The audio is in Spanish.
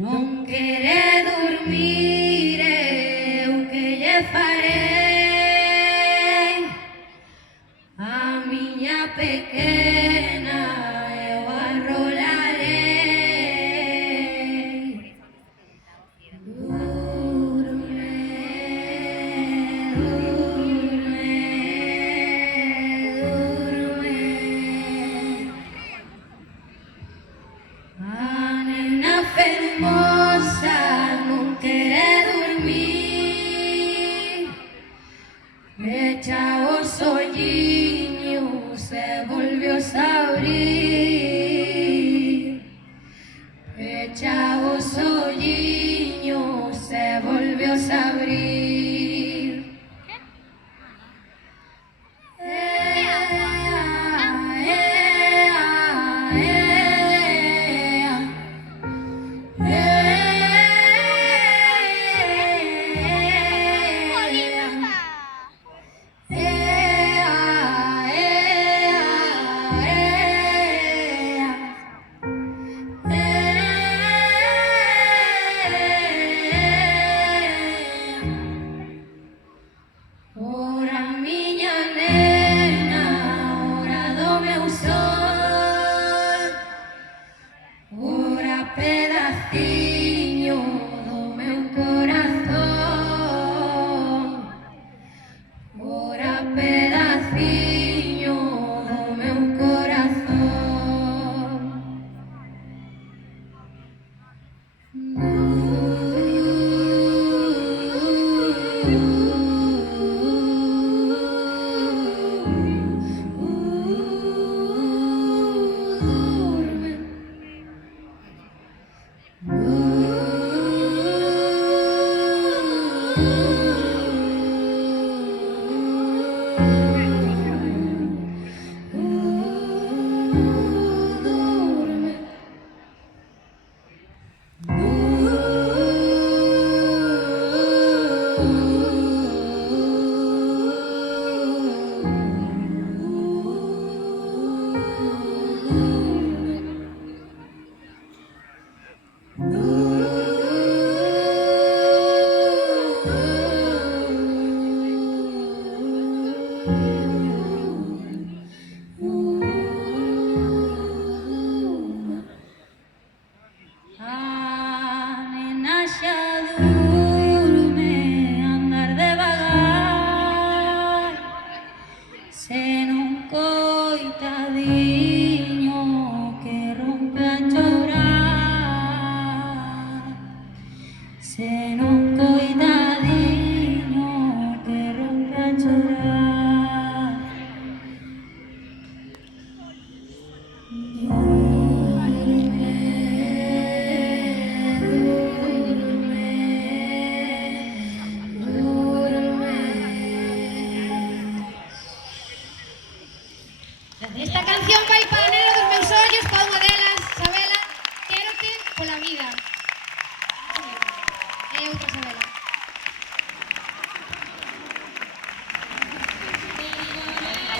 Non quere dormire, o que lle farei a miña pequena, eu arrolarei. Durme, durme, durme. A nena fermosa non quere dormir, pecha os olliños e volvios a abrir, pecha os olliños e volvios a abrir. Ora miña nena, ora do meu sol, ora pedaciño do meu corazón, ora pedaciño do meu corazón. Andar devagar, sen un coitadiño que rompe a chorar, sen un coitadiño que rompe a chorar. Esta canción vai para a nena dos meus ollos, para unha de